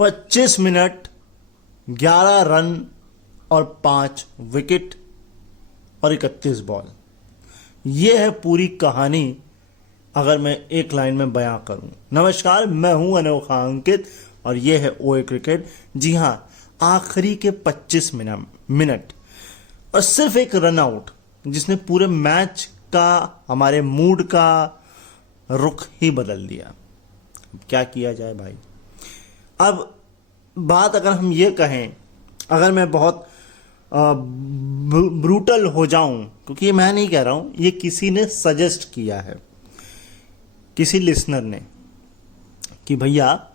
25 minute, 11 run और 5 wicket और 31 ball. यह है पूरी कहानी अगर मैं एक लाइन में बयां करूं। नमस्कार, मैं हूं अनोखा अंकित और यह है ओए क्रिकेट। जी हां, आखिरी के 25 मिनट और सिर्फ एक रन आउट जिसने पूरे मैच का, हमारे मूड का रुख ही बदल दिया। क्या किया जाए भाई। अब बात अगर हम ये कहें, अगर मैं बहुत ब्रूटल हो जाऊं, क्योंकि ये मैं नहीं कह रहा हूं, ये किसी ने सजेस्ट किया है, किसी लिसनर ने, कि भैया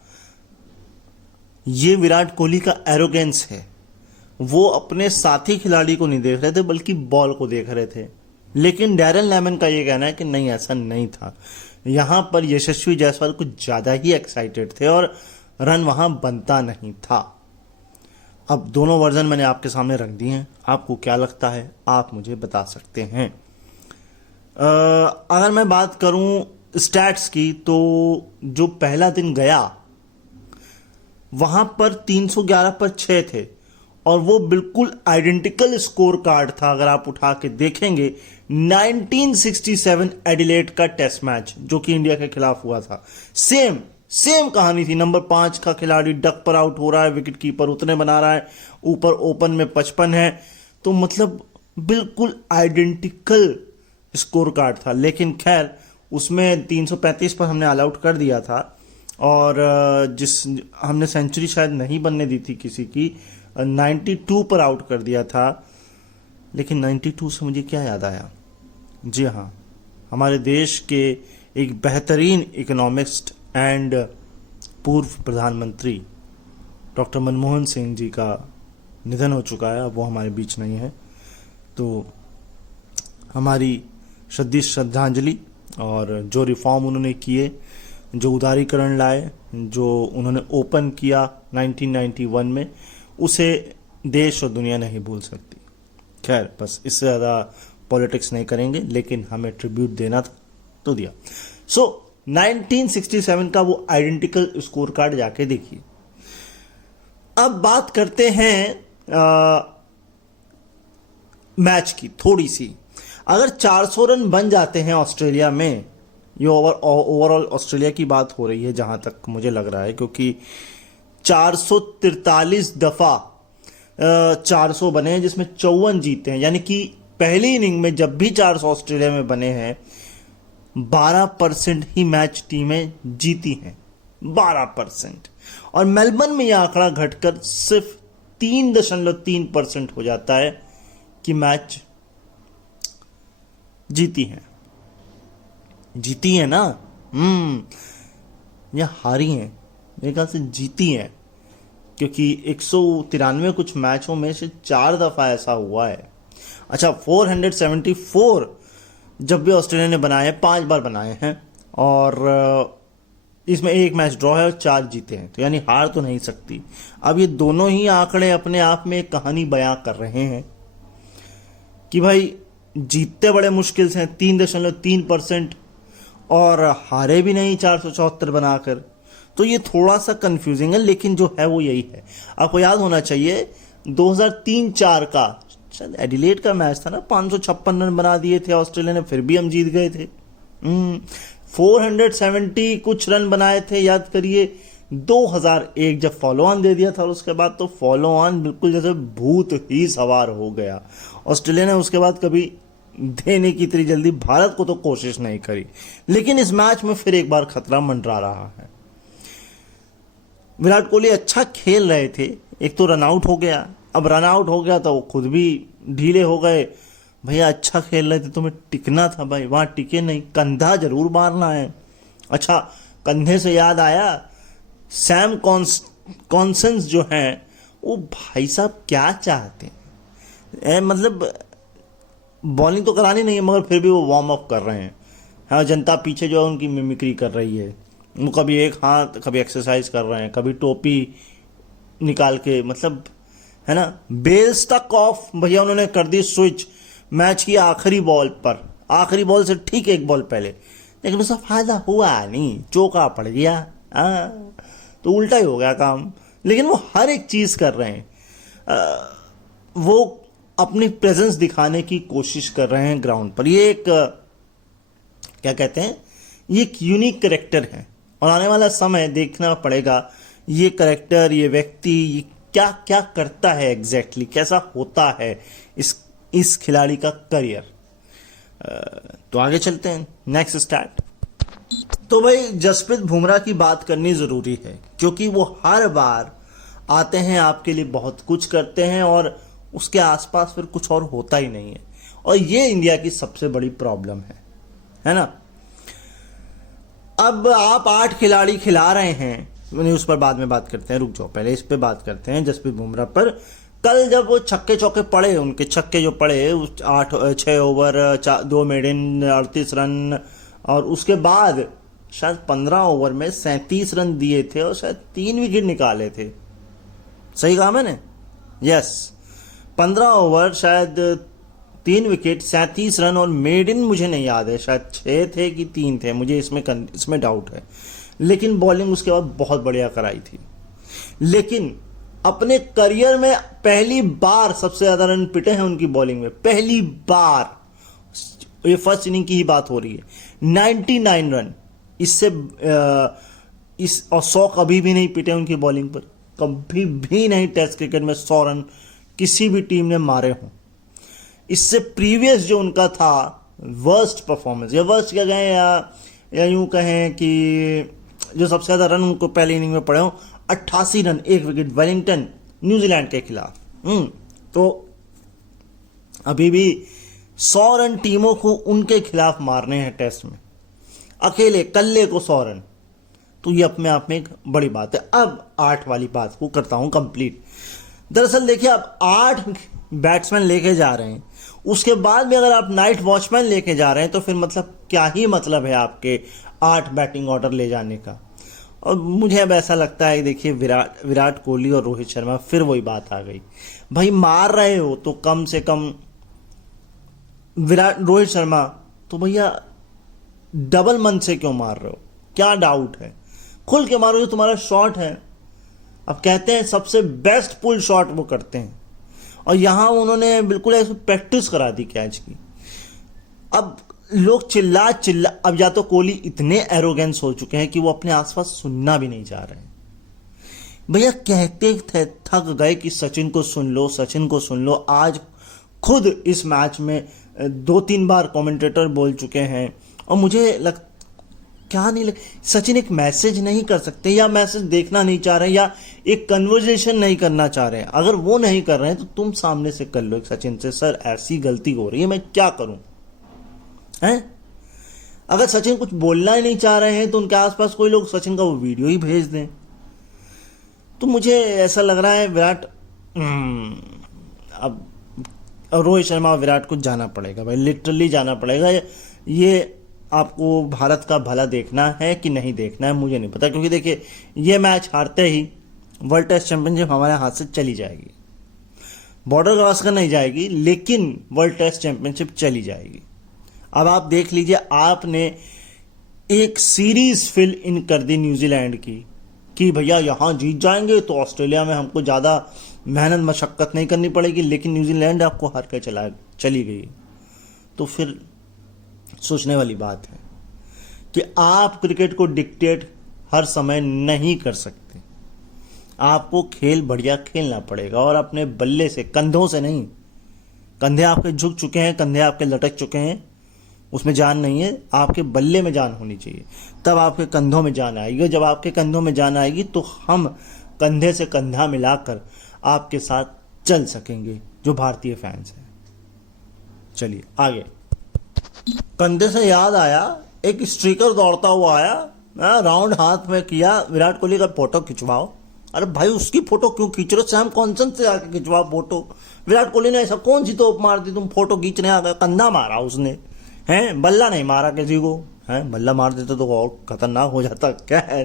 ये विराट कोहली का एरोगेंस है। वो अपने साथी खिलाड़ी को नहीं देख रहे थे बल्कि बॉल को देख रहे थे। लेकिन डैरेन लेमन का ये कहना है कि नहीं, ऐसा नहीं था। यहां पर यशस्वी जायसवाल कुछ ज्यादा ही एक्साइटेड थे और रन वहां बनता नहीं था। अब दोनों वर्जन मैंने आपके सामने रख दिए हैं। आपको क्या लगता है, आप मुझे बता सकते हैं। अगर मैं बात करूं स्टैट्स की, तो जो पहला दिन गया वहां पर 311 पर 6 थे और वो बिल्कुल आइडेंटिकल स्कोर कार्ड था। अगर आप उठा के देखेंगे 1967 एडिलेड का टेस्ट मैच जो कि इंडिया के खिलाफ हुआ था, सेम कहानी थी। नंबर 5 का खिलाड़ी डक पर आउट हो रहा है, विकेट कीपर उतने बना रहा है, ऊपर ओपन में 55 है, तो मतलब बिल्कुल आइडेंटिकल स्कोर कार्ड था। लेकिन खैर उसमें 335 पर हमने ऑल आउट कर दिया था और जिस हमने सेंचुरी शायद नहीं बनने दी थी किसी की, 92 पर आउट कर दिया था। लेकिन 92 से मुझे क्या याद आया, जी हाँ, हमारे देश के एक बेहतरीन इकोनॉमिस्ट एंड पूर्व प्रधानमंत्री डॉक्टर मनमोहन सिंह जी का निधन हो चुका है। अब वो हमारे बीच नहीं है, तो हमारी श्रद्धांजलि। और जो रिफॉर्म उन्होंने किए, जो उदारीकरण लाए, जो उन्होंने ओपन किया 1991 में, उसे देश और दुनिया नहीं भूल सकती। खैर, बस इससे ज़्यादा पॉलिटिक्स नहीं करेंगे, लेकिन हमें ट्रिब्यूट देना था तो दिया। 1967 का वो आइडेंटिकल स्कोर कार्ड जाके देखिए। अब बात करते हैं मैच की थोड़ी सी। अगर 400 रन बन जाते हैं ऑस्ट्रेलिया में, ये ओवरऑल ऑस्ट्रेलिया की बात हो रही है जहां तक मुझे लग रहा है, क्योंकि 443 दफा 400 बने हैं जिसमें 54 जीते हैं। यानी कि पहली इनिंग में जब भी 400 ऑस्ट्रेलिया में बने हैं 12% ही मैच टीमें जीती हैं, 12%। और मेलबर्न में यह आंकड़ा घटकर सिर्फ 3.3% हो जाता है कि मैच जीती है ना। या हारी हैं, मेरे ख्याल से जीती हैं, क्योंकि 193 कुछ मैचों में से 4 दफा ऐसा हुआ है। अच्छा, 474 जब भी ऑस्ट्रेलिया ने बनाए, 5 बार बनाए हैं और इसमें एक मैच ड्रॉ है और 4 जीते हैं, तो यानी हार तो नहीं सकती। अब ये दोनों ही आंकड़े अपने आप में एक कहानी बयां कर रहे हैं कि भाई जीतते बड़े मुश्किल से 3.3% और हारे भी नहीं 474 बनाकर। तो ये थोड़ा सा कंफ्यूजिंग है, लेकिन जो है वो यही है। आपको याद होना चाहिए 2003-4 का शायद एडिलेड का मैच था ना, 556 रन बना दिए थे ऑस्ट्रेलिया ने, फिर भी हम जीत गए थे। 470 कुछ रन बनाए थे, याद करिए। 2001 जब फॉलो ऑन दे दिया था और उसके बाद तो फॉलो ऑन बिल्कुल जैसे भूत ही सवार हो गया। ऑस्ट्रेलिया ने उसके बाद कभी देने की इतनी जल्दी भारत को तो कोशिश नहीं करी, लेकिन इस मैच में फिर एक बार खतरा मंडरा रहा है। विराट कोहली अच्छा खेल रहे थे, एक तो रन आउट हो गया। अब रन आउट हो गया तो वो खुद भी ढीले हो गए। भैया अच्छा खेल रहे थे, तुम्हें टिकना था भाई, वहां टिके नहीं, कंधा जरूर मारना है। अच्छा, कंधे से याद आया, सैम कॉन्सन्स जो हैं वो भाई साहब क्या चाहते हैं, मतलब बॉलिंग तो करानी नहीं है मगर फिर भी वो वार्म अप कर रहे हैं। हाँ, जनता पीछे जो है उनकी मिमिक्री कर रही है। वो कभी एक हाथ, कभी एक्सरसाइज कर रहे हैं, कभी टोपी निकाल के, मतलब है ना। बेल्स तक ऑफ भैया उन्होंने कर दी स्विच मैच की आखिरी बॉल पर, आखिरी बॉल से ठीक एक बॉल पहले, लेकिन उसका फायदा हुआ नहीं, चौका पड़ गया। तो उल्टा ही हो गया काम। लेकिन वो हर एक चीज कर रहे हैं। वो अपनी प्रेजेंस दिखाने की कोशिश कर रहे हैं ग्राउंड पर। ये एक क्या कहते हैं, ये एक यूनिक करेक्टर है और आने वाला समय देखना पड़ेगा ये करेक्टर, ये व्यक्ति, ये क्या क्या करता है एग्जैक्टली, कैसा होता है इस खिलाड़ी का करियर। तो आगे चलते हैं, नेक्स्ट स्टार्ट। तो भाई जसप्रीत बुमराह की बात करनी जरूरी है क्योंकि वो हर बार आते हैं, आपके लिए बहुत कुछ करते हैं और उसके आसपास फिर कुछ और होता ही नहीं है। और ये इंडिया की सबसे बड़ी प्रॉब्लम है ना। अब आप 8 खिलाड़ी खिला रहे हैं, उस पर बाद में बात करते हैं, रुक जाओ पहले इस पे बात करते हैं जसप्रीत बुमराह पर। कल जब वो छक्के चौके पड़े, उनके छक्के जो पड़े 6 ओवर 2 मेडन 38 रन, और उसके बाद शायद 15 ओवर में 37 रन दिए थे और शायद 3 विकेट निकाले थे। सही कहा मैंने? यस, 15 ओवर शायद 3 विकेट 37 रन और मेडन मुझे नहीं याद है, शायद 6 थे कि 3 थे, मुझे इसमें डाउट है। लेकिन बॉलिंग उसके बाद बहुत बढ़िया कराई थी। लेकिन अपने करियर में पहली बार सबसे ज्यादा रन पिटे हैं उनकी बॉलिंग में, पहली बार। ये फर्स्ट इनिंग की ही बात हो रही है, 99 रन। इससे और 100 कभी भी नहीं पिटे उनकी बॉलिंग पर, कभी भी नहीं टेस्ट क्रिकेट में 100 रन किसी भी टीम ने मारे हों। इससे प्रीवियस जो उनका था वर्स्ट परफॉर्मेंस, या वर्स्ट क्या कहें, या यूं कहें कि जो सबसे ज्यादा रन उनको पहली इनिंग में पड़े हों, 88 रन 1 विकेट, वेलिंगटन न्यूजीलैंड के खिलाफ। तो अभी भी 100 रन टीमों को उनके खिलाफ मारने हैं टेस्ट में, अकेले कल्ले को 100 रन। तो ये अपने आप में एक बड़ी बात है। अब 8 वाली बात को करता हूं कंप्लीट। दरअसल देखिए, अब 8 बैट्समैन लेके जा रहे हैं, उसके बाद भी अगर आप नाइट वॉचमैन लेके जा रहे हैं तो फिर मतलब क्या ही मतलब है आपके 8 बैटिंग ऑर्डर ले जाने का। और मुझे अब ऐसा लगता है, देखिए विराट कोहली और रोहित शर्मा, फिर वही बात आ गई। भाई मार रहे हो तो कम से कम रोहित शर्मा तो भैया डबल मन से क्यों मार रहे हो? क्या डाउट है? खुल के मारो, जो तुम्हारा शॉट है। अब कहते हैं सबसे बेस्ट पुल शॉट वो करते हैं, और यहां उन्होंने बिल्कुल ऐसे प्रैक्टिस करा दी कैच की। अब लोग चिल्ला अब या तो कोहली इतने एरोगेंस हो चुके हैं कि वो अपने आसपास सुनना भी नहीं चाह रहे हैं। भैया कहते थे, थक गए कि सचिन को सुन लो, सचिन को सुन लो। आज खुद इस मैच में 2-3 बार कमेंटेटर बोल चुके हैं, और मुझे क्या नहीं सचिन एक मैसेज नहीं कर सकते, या मैसेज देखना नहीं चाह रहे, या एक कन्वर्सेशन नहीं करना चाह रहे हैं। अगर वो नहीं कर रहे हैं तो तुम सामने से कर लो एक सचिन से, सर ऐसी गलती हो रही है, मैं क्या करूं हैं? अगर सचिन कुछ बोलना ही नहीं चाह रहे हैं तो उनके आसपास कोई लोग सचिन का वो वीडियो ही भेज दें। तो मुझे ऐसा लग रहा है विराट, अब रोहित शर्मा और विराट को जाना पड़ेगा भाई, लिटरली जाना पड़ेगा। ये आपको भारत का भला देखना है कि नहीं देखना है मुझे नहीं पता, क्योंकि देखिए ये मैच हारते ही वर्ल्ड टेस्ट चैंपियनशिप हमारे हाथ से चली जाएगी। बॉर्डर क्रॉस कर नहीं जाएगी, लेकिन वर्ल्ड टेस्ट चैंपियनशिप चली जाएगी। अब आप देख लीजिए, आपने एक सीरीज फिल इन कर दी न्यूजीलैंड की कि भैया यहां जीत जाएंगे तो ऑस्ट्रेलिया में हमको ज़्यादा मेहनत मशक्कत नहीं करनी पड़ेगी, लेकिन न्यूजीलैंड आपको हार कर चली गई। तो फिर सोचने वाली बात है कि आप क्रिकेट को डिक्टेट हर समय नहीं कर सकते। आपको खेल बढ़िया खेलना पड़ेगा, और अपने बल्ले से, कंधों से नहीं। कंधे आपके झुक चुके हैं, कंधे आपके लटक चुके हैं, उसमें जान नहीं है। आपके बल्ले में जान होनी चाहिए, तब आपके कंधों में जान आएगी। जब आपके कंधों में जान आएगी तो हम कंधे से कंधा मिलाकर आपके साथ चल सकेंगे, जो भारतीय फैंस हैं। चलिए आगे। कंधे से याद आया, एक स्ट्रीकर दौड़ता हुआ आया, राउंड हाथ में किया, विराट कोहली का फोटो खिंचवाओ। अरे भाई उसकी फोटो क्यों खींच रहे हो? सैम कॉन्सन से आके खिंचवाओ फोटो। विराट कोहली ने ऐसा कौन सी तोप मार दी तुम फोटो खींचने आ गए? कंधा मारा उसने, हैं? बल्ला नहीं मारा किसी को, हैं? बल्ला मार देते तो और खतरनाक हो जाता। क्या है?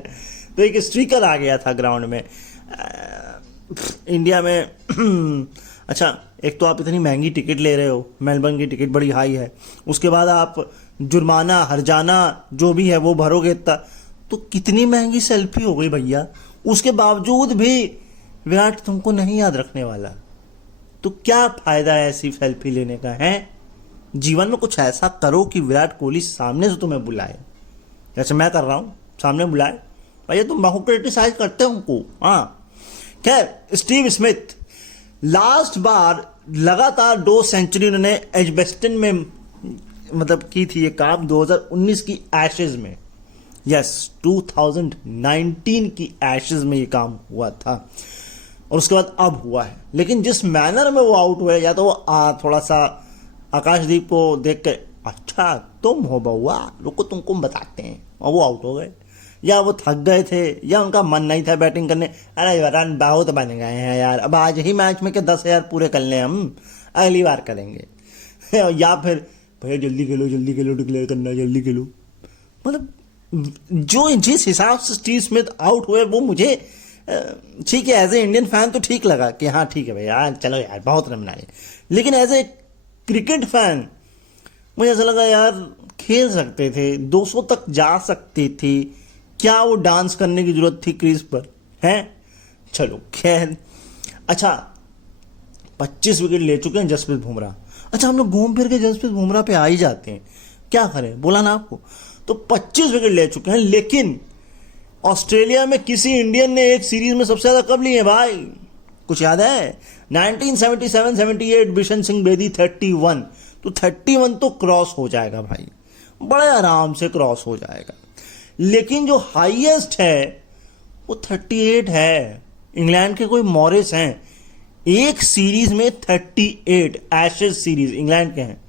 तो एक स्ट्रीकर आ गया था ग्राउंड में इंडिया में। अच्छा, एक तो आप इतनी महंगी टिकट ले रहे हो, मेलबर्न की टिकट बड़ी हाई है, उसके बाद आप जुर्माना हर्जाना जो भी है वो भरोगे इतना, तो कितनी महंगी सेल्फी हो गई भैया। उसके बावजूद भी विराट तुमको नहीं याद रखने वाला, तो क्या फायदा है ऐसी सेल्फी लेने का है? जीवन में कुछ ऐसा करो कि विराट कोहली सामने से तुम्हें बुलाए, जैसे मैं कर रहा हूं, सामने बुलाए। भैया तुम बहुत क्रिटिसाइज करते हो उनको। हाँ खैर, स्टीव स्मिथ लास्ट बार लगातार 2 सेंचुरी उन्होंने एजबेस्टन में मतलब की थी ये काम 2019 की एशेज में। यस 2019 की एशेज में ये काम हुआ था और उसके बाद अब हुआ है। लेकिन जिस मैनर में वो आउट हुए, या तो वो थोड़ा सा आकाशदीप को देख के अच्छा तुम हो बउआ रुको तुमको बताते हैं, और वो आउट हो गए, या वो थक गए थे, या उनका मन नहीं था बैटिंग करने। अरे रन बहुत बन गए हैं यार, अब आज ही मैच में के 10,000 पूरे कर लें, हम अगली बार करेंगे। या फिर भैया जल्दी खेलो डिक्लेयर करना, जल्दी खेलो। मतलब जो जिस हिसाब से स्टीव स्मिथ आउट हुए वो मुझे ठीक है, एज ए इंडियन फैन तो ठीक लगा कि हाँ ठीक है भैया चलो यार बहुत रन बनाए। लेकिन एज ए क्रिकेट फैन मुझे ऐसा लगा यार खेल सकते थे, 200 तक जा सकते थे, क्या वो डांस करने की जरूरत थी क्रीज पर है? चलो खैर। अच्छा 25 विकेट ले चुके हैं जसप्रीत बुमराह। अच्छा हम लोग घूम फिर के जसप्रीत बुमराह पे आ ही जाते हैं, क्या करें बोला ना आपको। तो 25 विकेट ले चुके हैं, लेकिन ऑस्ट्रेलिया में किसी इंडियन ने एक सीरीज में सबसे ज्यादा कब लिए हैं भाई? कुछ याद है? 1977-78 बिशन सिंह बेदी 31। तो 31 तो क्रॉस हो जाएगा भाई, बड़े आराम से क्रॉस हो जाएगा। लेकिन जो हाईएस्ट है वो 38 है। इंग्लैंड के कोई मॉरिस हैं, एक सीरीज में 38 एशेज सीरीज इंग्लैंड के हैं,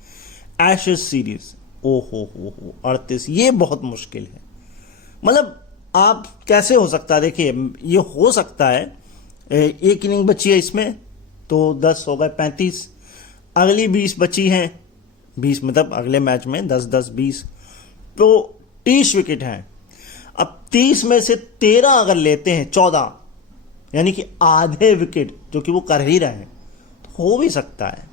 एशेज सीरीज। ओहो हो 38, ये बहुत मुश्किल है। मतलब आप कैसे हो सकता है? देखिए ये हो सकता है, एक इनिंग बची है इसमें तो 10 हो गए 35, अगली 20 बची हैं, 20 मतलब अगले मैच में 10-10-20, तो 30 विकेट हैं। अब 30 में से 13 अगर लेते हैं 14, यानी कि आधे विकेट जो कि वो कर ही रहे हैं, तो हो भी सकता है,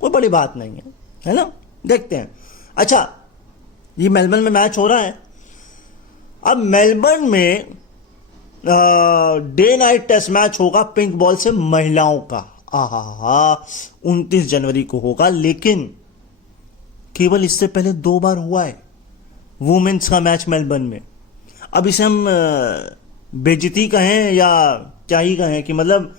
कोई बड़ी बात नहीं है ना? देखते हैं। अच्छा ये मेलबर्न में मैच हो रहा है। अब मेलबर्न में डे नाइट टेस्ट मैच होगा पिंक बॉल से महिलाओं का। 29 जनवरी को होगा, लेकिन केवल इससे पहले 2 बार हुआ है वुमेन्स का मैच मेलबर्न में। अब इसे हम बेइज्जती कहें या क्या ही कहें कि मतलब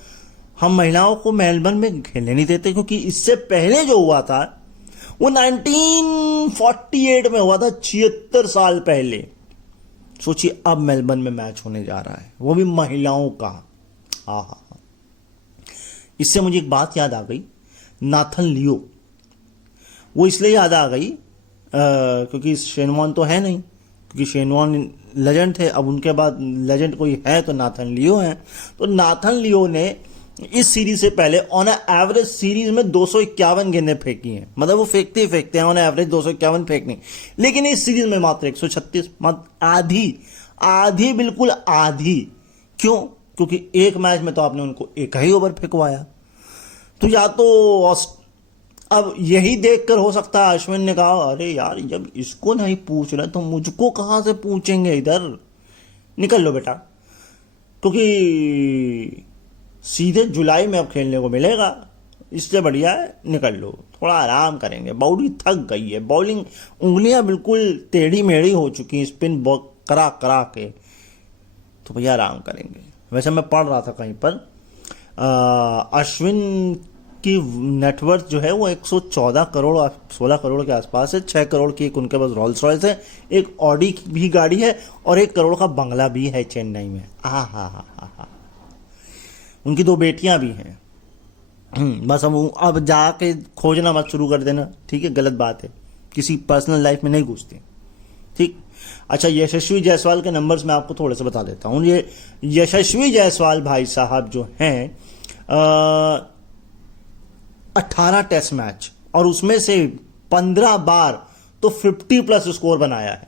हम महिलाओं को मेलबर्न में खेलने नहीं देते, क्योंकि इससे पहले जो हुआ था वो 1948 में हुआ था, 76 साल पहले। सोचिए अब मेलबर्न में मैच होने जा रहा है, वो भी महिलाओं का। इससे मुझे एक बात याद आ गई, नाथन लियो। वो इसलिए याद आ गई क्योंकि शेन वॉर्न तो है नहीं, क्योंकि शेन वॉर्न लेजेंड थे, अब उनके बाद लेजेंड कोई है तो नाथन लियो हैं। तो नाथन लियो ने इस सीरीज से पहले ऑन एवरेज सीरीज में 251 गेंदें फेंकी हैं, मतलब वो फेंकते ही फेंकते हैं ऑन एवरेज 251 फेंकनी। लेकिन इस सीरीज में मात्र 136, आधी बिल्कुल आधी। क्यों? क्योंकि एक मैच में तो आपने उनको एक ही ओवर फेंकवाया। तो या तो अब यही देखकर हो सकता है अश्विन ने कहा अरे यार जब इसको नहीं पूछ रहे तो मुझको कहां से पूछेंगे, इधर निकल लो बेटा, क्योंकि सीधे जुलाई में अब खेलने को मिलेगा, इससे बढ़िया है निकल लो, थोड़ा आराम करेंगे। बॉडी थक गई है, बॉलिंग उंगलियां बिल्कुल टेढ़ी मेढ़ी हो चुकी हैं स्पिन करा करा के, तो भैया आराम करेंगे। वैसे मैं पढ़ रहा था कहीं पर अश्विन की नेटवर्थ जो है वो 114 करोड़ 16 करोड़ के आसपास है। 6 करोड़ की एक उनके पास रोल्स रॉयस है, एक ऑडी भी गाड़ी है, और 1 करोड़ का बंगला भी है चेन्नई में। उनकी 2 बेटियां भी हैं। बस अब जाके खोजना मत शुरू कर देना, ठीक है? गलत बात है, किसी पर्सनल लाइफ में नहीं घुसते, ठीक? अच्छा यशस्वी जायसवाल के नंबर्स मैं आपको थोड़े से बता देता हूं। ये यशस्वी जायसवाल भाई साहब जो हैं 18 टेस्ट मैच और उसमें से 15 बार तो 50+ स्कोर बनाया है,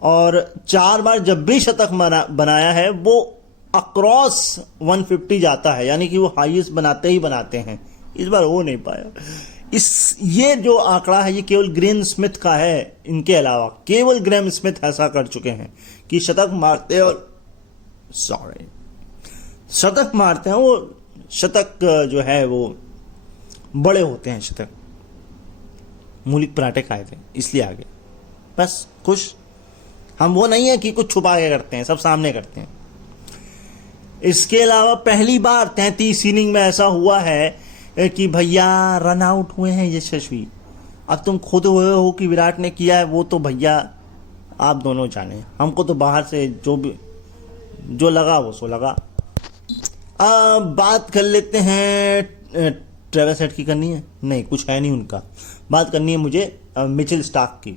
और 4 बार जब भी शतक बनाया है वो अक्रॉस 150 जाता है, यानी कि वो हाईएस्ट बनाते ही बनाते हैं। इस बार हो नहीं पाया। ये जो आंकड़ा है ये केवल ग्रेम स्मिथ का है, इनके अलावा केवल ग्रेम स्मिथ ऐसा कर चुके हैं कि शतक मारते और शतक मारते हैं वो, शतक जो है वो बड़े होते हैं शतक। मूलिक पराठे खाए थे इसलिए आ गए, बस खुश। हम वो नहीं है कि कुछ छुपा के करते हैं, सब सामने करते हैं। इसके अलावा पहली बार 33 इनिंग में ऐसा हुआ है कि भैया रन आउट हुए हैं यशस्वी। अब तुम खुद हुए हो कि विराट ने किया है, वो तो भैया आप दोनों जाने, हमको तो बाहर से जो लगा वो सो लगा। अब बात कर लेते हैं, ट्रेविस हेड की करनी है? नहीं, कुछ है नहीं उनका। बात करनी है मुझे मिचेल स्टार्क की।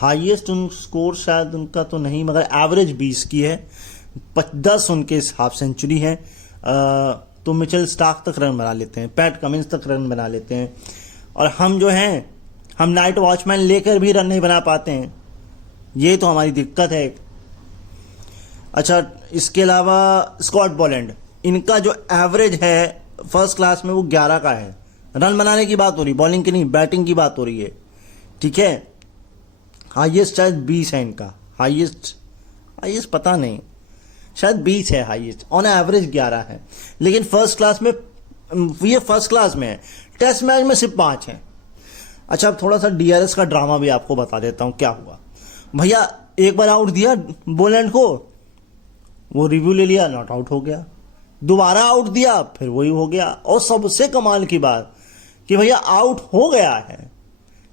हाईएस्ट स्कोर शायद उनका तो नहीं, मगर एवरेज 20 की है, 10 उनके हाफ सेंचुरी है। तो मिचेल स्टार्क तक रन बना लेते हैं, पैट कमिंस तक रन बना लेते हैं, और हम जो हैं, हम नाइट वॉचमैन लेकर भी रन नहीं बना पाते हैं। ये तो हमारी दिक्कत है। अच्छा, इसके अलावा स्कॉट बॉलैंड, इनका जो एवरेज है फर्स्ट क्लास में वो 11 का है। रन बनाने की बात हो रही, बॉलिंग की नहीं, बैटिंग की बात हो रही है, ठीक है। हाईएस्ट शायद 20 है इनका, हाईएस्ट पता नहीं, शायद 20 है हाईएस्ट, ऑन एवरेज 11 है। लेकिन फर्स्ट क्लास में, ये फर्स्ट क्लास में है, टेस्ट मैच में सिर्फ 5 है। अच्छा, अब थोड़ा सा डीआरएस का ड्रामा भी आपको बता देता हूं क्या हुआ। भैया एक बार आउट दिया बॉलैंड को, वो रिव्यू ले लिया, नॉट आउट हो गया। दोबारा आउट दिया, फिर वही हो गया। और सबसे कमाल की बात कि भैया आउट हो गया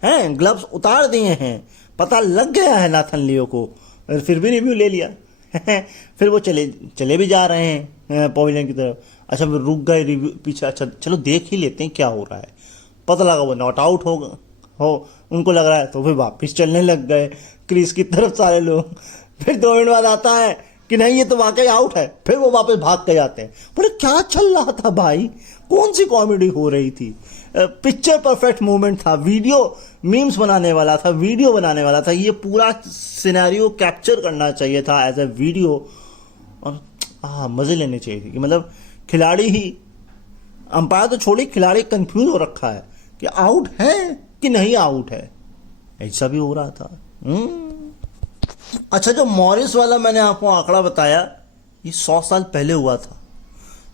है, ग्लव्स उतार दिए हैं, पता लग गया है नाथन लियो को, फिर भी रिव्यू ले लिया। फिर वो चले भी जा रहे हैं पवेलियन की तरफ। अच्छा, फिर रुक गए रिव्यू पीछे, अच्छा चलो देख ही लेते हैं क्या हो रहा है। पता लगा वो नॉट आउट हो उनको लग रहा है, तो फिर वापस चलने लग गए क्रीज की तरफ सारे लोग। फिर 2 मिनट बाद आता है कि नहीं ये तो वाकई आउट है, फिर वो वापस भाग के जाते हैं। बोले क्या चल रहा था भाई, कौन सी कॉमेडी हो रही थी? पिक्चर परफेक्ट मोमेंट था, वीडियो मीम्स बनाने वाला था, वीडियो बनाने वाला था, ये पूरा सिनेरियो कैप्चर करना चाहिए था एज ए वीडियो, और मजे लेने चाहिए थे कि मतलब खिलाड़ी ही, अंपायर तो छोड़िए, खिलाड़ी कंफ्यूज हो रखा है कि आउट है कि नहीं आउट है, ऐसा भी हो रहा था। अच्छा, जो मॉरिस वाला मैंने आपको आंकड़ा बताया, ये 100 साल पहले हुआ था,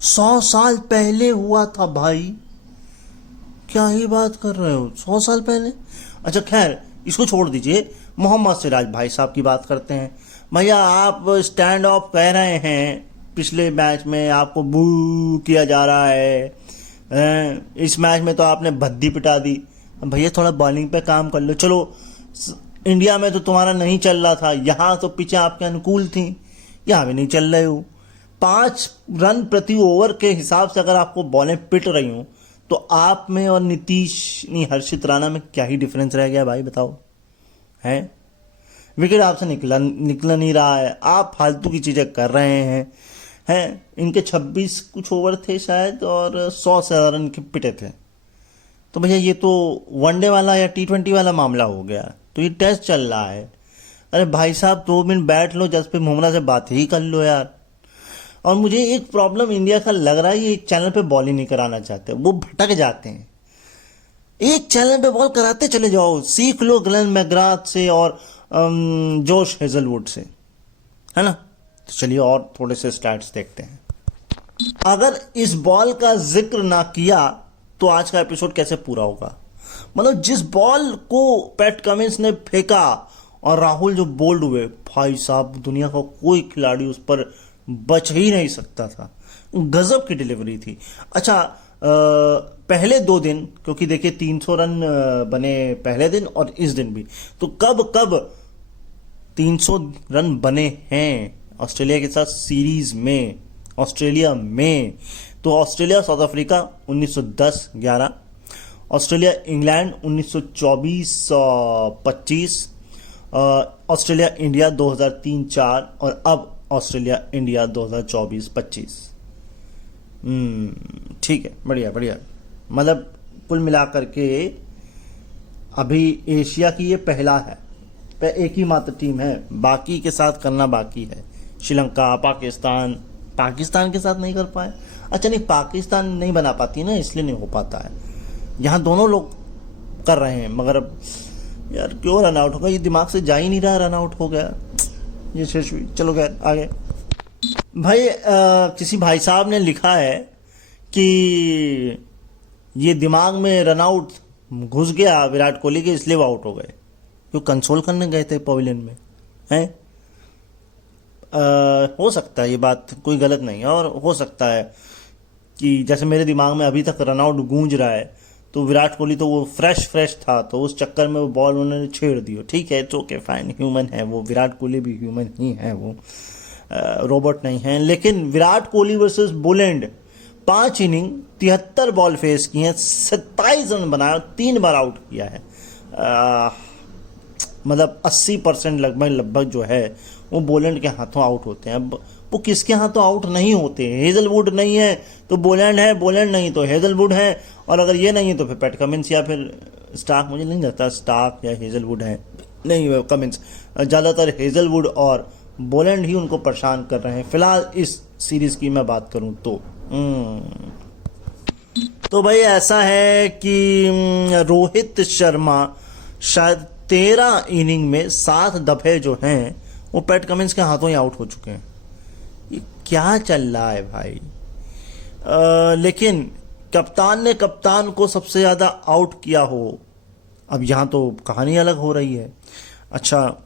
100 साल पहले हुआ था भाई, क्या ही बात कर रहे हो, 100 साल पहले। अच्छा खैर, इसको छोड़ दीजिए, मोहम्मद सिराज भाई साहब की बात करते हैं। भैया आप स्टैंड ऑफ कह रहे हैं, पिछले मैच में आपको बू किया जा रहा है, इस मैच में तो आपने भद्दी पिटा दी। भैया थोड़ा बॉलिंग पे काम कर लो। चलो इंडिया में तो तुम्हारा नहीं चल रहा था, यहाँ तो पिचें आपके अनुकूल थी, यहाँ भी नहीं चल रहे हो। 5 रन प्रति ओवर के हिसाब से अगर आपको बॉलें पिट रही हूँ, तो आप में और हर्षित राणा में क्या ही डिफरेंस रह गया भाई, बताओ। है विकेट आपसे निकल नहीं रहा है, आप फालतू की चीज़ें कर रहे हैं। इनके 26 कुछ ओवर थे शायद, और 100 से ज़्यादा रन के पिटे थे। तो भैया ये तो वनडे वाला या T20 वाला मामला हो गया, तो ये टेस्ट चल रहा है। अरे भाई साहब 2 मिनट बैठ लो, जसप्रीत बुमराह से बात ही कर लो यार। और मुझे एक प्रॉब्लम इंडिया का लग रहा है, ये एक चैनल पे बॉल ही नहीं कराना चाहते, वो भटक जाते हैं। एक चैनल पे बॉल कराते चले जाओ, सीख लो ग्लेन मैकग्राथ से और जोश हेजलवुड से, है ना। तो चलिए और थोड़े से स्टैट्स देखते हैं। अगर इस बॉल का जिक्र ना किया तो आज का एपिसोड कैसे पूरा होगा। मतलब जिस बॉल को पैट कमिंस ने फेंका और राहुल जो बोल्ड हुए, भाई साहब दुनिया का कोई खिलाड़ी उस पर बच ही नहीं सकता था, गजब की डिलीवरी थी। अच्छा, पहले 2 दिन, क्योंकि देखिए 300 रन बने पहले दिन और इस दिन भी, तो कब 300 रन बने हैं ऑस्ट्रेलिया के साथ सीरीज में, ऑस्ट्रेलिया में। तो Australia south Africa 1910-11, Australia England 1924-25, Australia India 2003-4, और अब ऑस्ट्रेलिया इंडिया 2024-25। ठीक है, बढ़िया। मतलब कुल मिलाकर के अभी एशिया की ये पहला है, एक ही मात्र टीम है, बाकी के साथ करना बाकी है। श्रीलंका, पाकिस्तान के साथ नहीं कर पाए। अच्छा नहीं, पाकिस्तान नहीं बना पाती ना, इसलिए नहीं हो पाता है। यहाँ दोनों लोग कर रहे हैं, मगर अब यार क्यों रन आउट होगा, ये दिमाग से जा ही नहीं रहा, रन आउट हो गया ये शेषवी। चलो गए आगे। भाई किसी भाई साहब ने लिखा है कि ये दिमाग में रनआउट घुस गया विराट कोहली के, इसलिए वो आउट हो गए, क्यों कंसोल करने गए थे पवेलियन में हैं। हो सकता है, ये बात कोई गलत नहीं है, और हो सकता है कि जैसे मेरे दिमाग में अभी तक रनआउट गूंज रहा है, तो विराट कोहली तो वो फ्रेश था, तो उस चक्कर में वो बॉल उन्होंने छेड़ दियो। ठीक है, इट्स ओके फाइन, ह्यूमन है वो, विराट कोहली भी ह्यूमन ही है, वो रोबोट नहीं है। लेकिन Virat Kohli versus Boland 5 inning 73 ball face की हैं, 27 रन बनाया, 3 बार आउट किया है। मतलब 80% लगभग जो है वो बोलैंड के हाथों आउट होते हैं। अब वो किसके हाथों आउट नहीं होते? हेजलवुड नहीं है तो बोलैंड है, बोलैंड नहीं तो हेजलवुड है, और अगर ये नहीं है तो फिर पैट कमिंस या फिर स्टार्क। मुझे नहीं लगता स्टार्क या हेजलवुड है, नहीं कमिंस। ज़्यादातर हेजलवुड और बोलैंड ही उनको परेशान कर रहे हैं फिलहाल इस सीरीज की मैं बात करूं तो। तो भाई ऐसा है कि रोहित शर्मा शायद 13 इनिंग में 7 दफे जो हैं वो पैट कमिंस के हाथों ही आउट हो चुके हैं। ये क्या चल रहा है भाई? लेकिन कप्तान ने कप्तान को सबसे ज़्यादा आउट किया हो, अब यहाँ तो कहानी अलग हो रही है। अच्छा,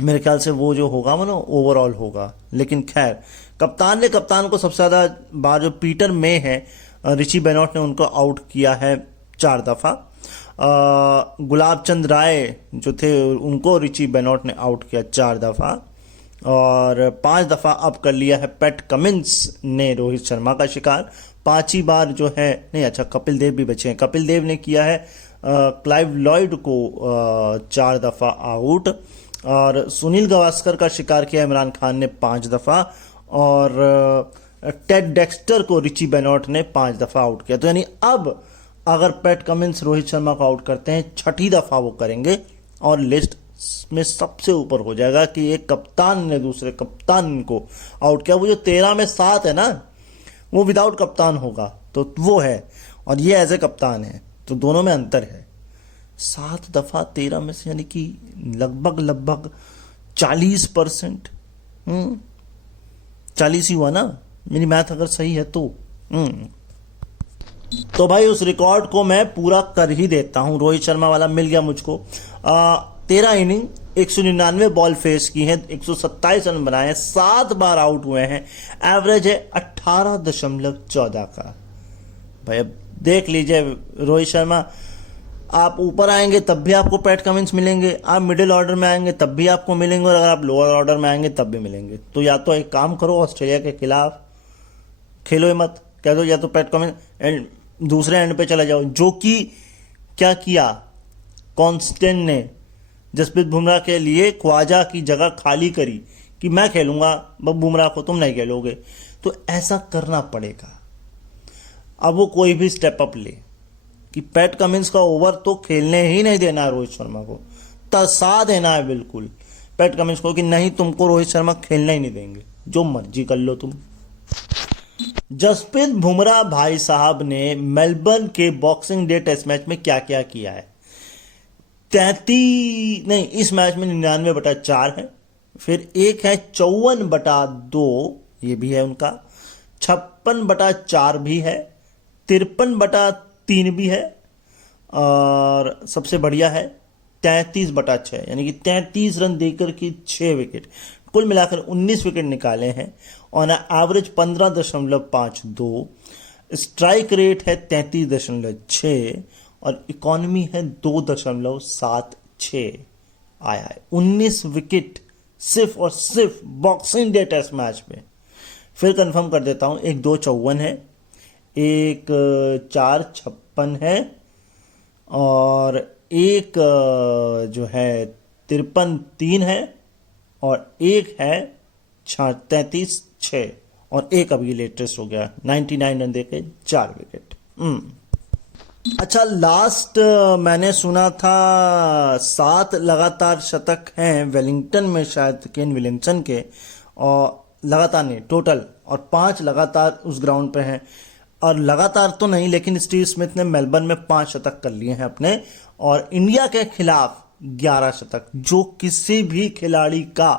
मेरे ख्याल से वो जो होगा वो ना ओवरऑल होगा, लेकिन खैर कप्तान ने कप्तान को सबसे ज़्यादा बार जो पीटर मे है, ऋषि बेनॉट ने उनको आउट किया है 4 दफ़ा। गुलाब चंद राय जो थे उनको ऋषि बेनॉट ने आउट किया 4 दफ़ा, और 5 दफ़ा अब कर लिया है पैट कमिंस ने रोहित शर्मा का शिकार। 5 ही बार जो है, नहीं अच्छा कपिल देव भी बचे हैं, कपिल देव ने किया है क्लाइव लॉयड को 4 दफ़ा आउट, और सुनील गावस्कर का शिकार किया इमरान खान ने 5 दफ़ा, और टेड डेक्स्टर को रिची बेनॉट ने 5 दफ़ा आउट किया। तो यानी अब अगर पैट कमिंस रोहित शर्मा को आउट करते हैं, 6ठी दफ़ा वो करेंगे और लिस्ट में सबसे ऊपर हो जाएगा कि एक कप्तान ने दूसरे कप्तान को आउट किया। वो जो 13 में 7 है ना, वो विदाउट कप्तान होगा तो वो है, और ये एज ए कप्तान है, तो दोनों में अंतर है। 7 दफ़ा 13 में से, यानी कि लगभग 40%, 40 ही हुआ ना, मेरी मैथ अगर सही है तो भाई उस रिकॉर्ड को मैं पूरा कर ही देता हूं। रोहित शर्मा वाला मिल गया मुझको। 13 इनिंग 199 बॉल फेस की हैं, 127 रन बनाए हैं, 7 बार आउट हुए हैं, एवरेज है 18.14 का। भाई अब देख लीजिए रोहित शर्मा, आप ऊपर आएंगे तब भी आपको पैट कमिंस मिलेंगे, आप मिडिल ऑर्डर में आएंगे तब भी आपको मिलेंगे, और अगर आप लोअर ऑर्डर में आएंगे तब भी मिलेंगे। तो या तो एक काम करो, ऑस्ट्रेलिया के खिलाफ खेलो ही मत, कह दो या तो पैट कमिंस एंड दूसरे एंड पे चला जाओ, जो कि क्या किया कॉन्स्टेंट ने जसप्रीत बुमराह के लिए ख्वाजा की जगह खाली करी कि मैं खेलूंगा, बुमराह को तुम नहीं खेलोगे। तो ऐसा करना पड़ेगा। अब वो कोई भी स्टेप अप ले कि पैट कमिंस का ओवर तो खेलने ही नहीं देना है रोहित शर्मा को, तरसा देना है बिल्कुल पैट कमिंस को कि नहीं, तुमको रोहित शर्मा खेलना ही नहीं देंगे, जो मर्जी कर लो तुम। जसप्रीत बुमराह भाई साहब ने मेलबर्न के बॉक्सिंग डे टेस्ट मैच में क्या क्या किया है? 33 नहीं, इस मैच में 99/4 है, फिर एक है 54/2, ये भी है उनका, 56/4 भी है, 53/3 भी है, और सबसे बढ़िया है 33/6, यानी कि 33 रन देकर के 6 विकेट, कुल मिलाकर 19 विकेट निकाले हैं, ऑन एवरेज 15.52, स्ट्राइक रेट है 33.6, और इकॉनमी है 2.76 आया है। 19 विकेट सिर्फ और सिर्फ बॉक्सिंग डे टेस्ट मैच में। फिर कंफर्म कर देता हूं, एक 254 है, एक 456 है, और एक जो है 53-3 है, और एक है 33-6, और एक अभी लेटेस्ट हो गया 99 रन देके 4 विकेट। अच्छा, लास्ट मैंने सुना था 7 लगातार शतक हैं वेलिंगटन में शायद केन विलियमसन के, और लगातार नहीं टोटल, और 5 लगातार उस ग्राउंड पे हैं, और लगातार तो नहीं लेकिन स्टीव स्मिथ ने मेलबर्न में 5 शतक कर लिए हैं अपने, और इंडिया के खिलाफ 11 शतक, जो किसी भी खिलाड़ी का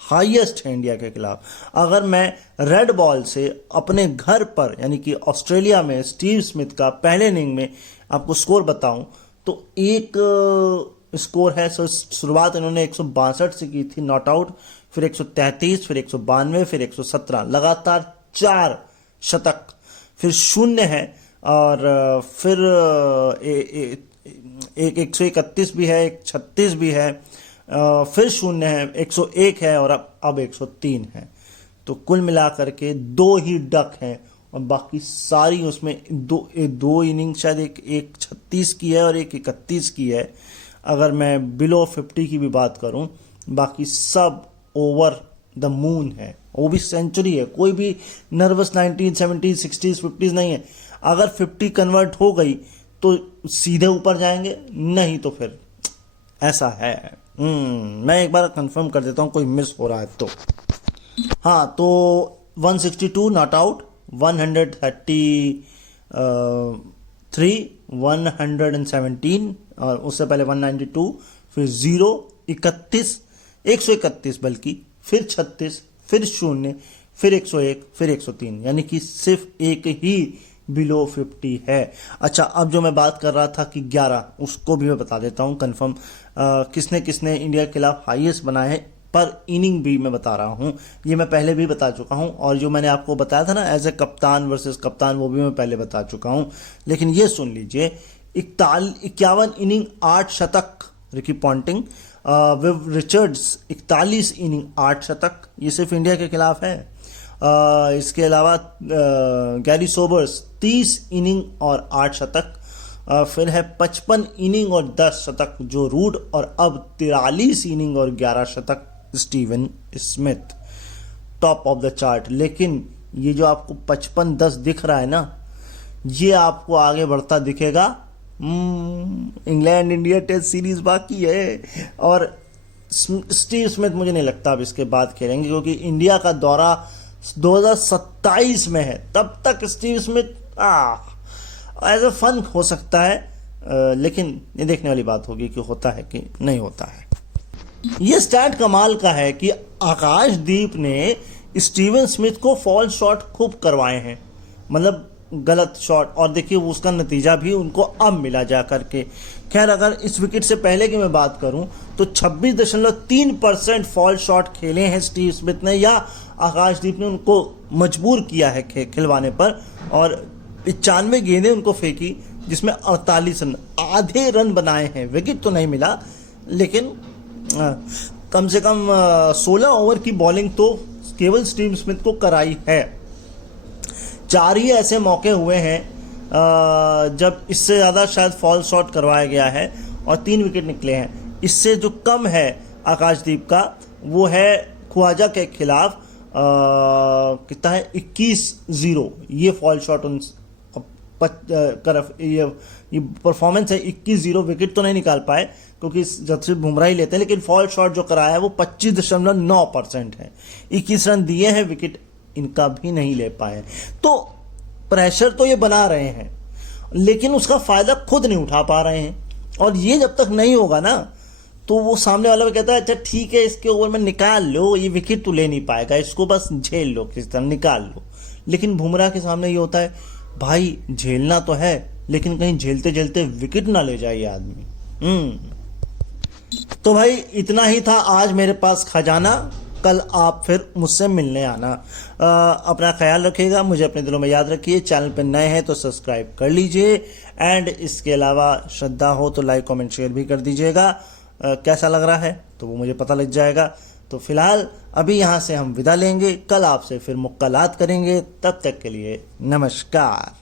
हाईएस्ट है इंडिया के खिलाफ। अगर मैं रेड बॉल से अपने घर पर यानी कि ऑस्ट्रेलिया में स्टीव स्मिथ का पहले इनिंग में आपको स्कोर बताऊं तो एक स्कोर है। शुरुआत इन्होंने 162 से की थी नॉट आउट, फिर 133, फिर 192, फिर 117, लगातार 4 शतक, फिर 0 है और फिर एक 131 भी है, एक 36 भी है, फिर 0 है, 101 है और अब 103 है। तो कुल मिलाकर के 2 ही डक हैं और बाकी सारी उसमें दो इनिंग शायद एक 36 की है और एक 31 की है। अगर मैं बिलो 50 की भी बात करूं, बाकी सब ओवर द मून है, वो भी सेंचुरी है। कोई भी नर्वस 1970s 60s 50s नहीं है। अगर 50 कन्वर्ट हो गई तो सीधे ऊपर जाएंगे, नहीं तो फिर ऐसा है। मैं एक बार कंफर्म कर देता हूं कोई मिस हो रहा है तो। हाँ, तो 162 नॉट आउट, 133 117 और उससे पहले 192, फिर 0 31 131 बल्कि, फिर 36, फिर 0, फिर 101, फिर 103, यानी कि सिर्फ एक ही बिलो 50 है। अच्छा, अब जो मैं बात कर रहा था कि 11, उसको भी मैं बता देता हूं कंफर्म किसने किसने इंडिया के खिलाफ हाईएस्ट बनाए हैं, पर इनिंग भी मैं बता रहा हूं। ये मैं पहले भी बता चुका हूं और जो मैंने आपको बताया था ना एज ए कप्तान वर्सेस कप्तान, वो भी मैं पहले बता चुका हूं। लेकिन ये सुन लीजिए, 51 इनिंग 8 शतक Ricky Ponting, Viv Richards 41 inning 8 शतक, ये सिर्फ इंडिया के खिलाफ है। इसके अलावा गैरी सोबर्स 30 इनिंग और 8 शतक, फिर है 55 इनिंग और 10 शतक जो रूड, और अब 43 इनिंग और 11 शतक Steven Smith, top of the chart. लेकिन ये जो आपको 55-10 दिख रहा है ना, ये आपको आगे बढ़ता दिखेगा। इंग्लैंड इंडिया टेस्ट सीरीज बाकी है और स्टीव स्मिथ मुझे नहीं लगता अब इसके बाद खेलेंगे, क्योंकि इंडिया का दौरा 2027 में है। तब तक Steve Smith as a fan हो सकता है, लेकिन ये देखने वाली बात होगी कि होता है कि नहीं होता है। ये स्टैट कमाल का है कि आकाशदीप ने स्टीवन स्मिथ को फॉल शॉट खूब करवाए हैं, मतलब गलत शॉट, और देखिए उसका नतीजा भी उनको अब मिला जा करके। खैर, अगर इस विकेट से पहले की मैं बात करूं तो 26.3% फॉल शॉट खेले हैं स्टीव स्मिथ ने, या आकाशदीप ने उनको मजबूर किया है खिलवाने पर, और 95 गेंदें उनको फेंकी जिसमें 48 रन, आधे रन बनाए हैं। विकेट तो नहीं मिला, लेकिन कम से कम 16 ओवर की बॉलिंग तो केवल स्टीव स्मिथ को कराई है। 4 ही ऐसे मौके हुए हैं जब इससे ज़्यादा शायद फॉल शॉट करवाया गया है और 3 विकेट निकले हैं। इससे जो कम है आकाशदीप का वो है ख्वाजा के खिलाफ, कितना है 21-0 ये फॉल शॉट उन ये परफॉर्मेंस है। 21-0 विकेट तो नहीं निकाल पाए क्योंकि जसप्रीत बुमराह ही लेते हैं, लेकिन फॉल शॉट जो कराया है वो 25.9% है। 21 रन दिए हैं, विकेट इनका भी नहीं ले पाए। तो प्रेशर तो ये बना रहे हैं, लेकिन उसका फायदा खुद नहीं उठा पा रहे हैं। और ये जब तक नहीं होगा ना, तो वो सामने वाला भी कहता है अच्छा ठीक है, इसके ओवर में निकाल लो, ये विकेट तो ले नहीं पाएगा, इसको बस झेल लो, किस तरह निकाल लो। लेकिन बुमराह के सामने ये होता है, भाई झेलना तो है, लेकिन कहीं झेलते झेलते विकेट ना ले जाए ये आदमी। तो भाई इतना ही था आज मेरे पास खजाना। कल आप फिर मुझसे मिलने आना। अपना ख्याल रखिएगा, मुझे अपने दिलों में याद रखिए। चैनल पर नए हैं तो सब्सक्राइब कर लीजिए, एंड इसके अलावा श्रद्धा हो तो लाइक कमेंट शेयर भी कर दीजिएगा। कैसा लग रहा है तो वो मुझे पता लग जाएगा। तो फिलहाल अभी यहाँ से हम विदा लेंगे, कल आपसे फिर मुलाकात करेंगे। तब तक के लिए नमस्कार।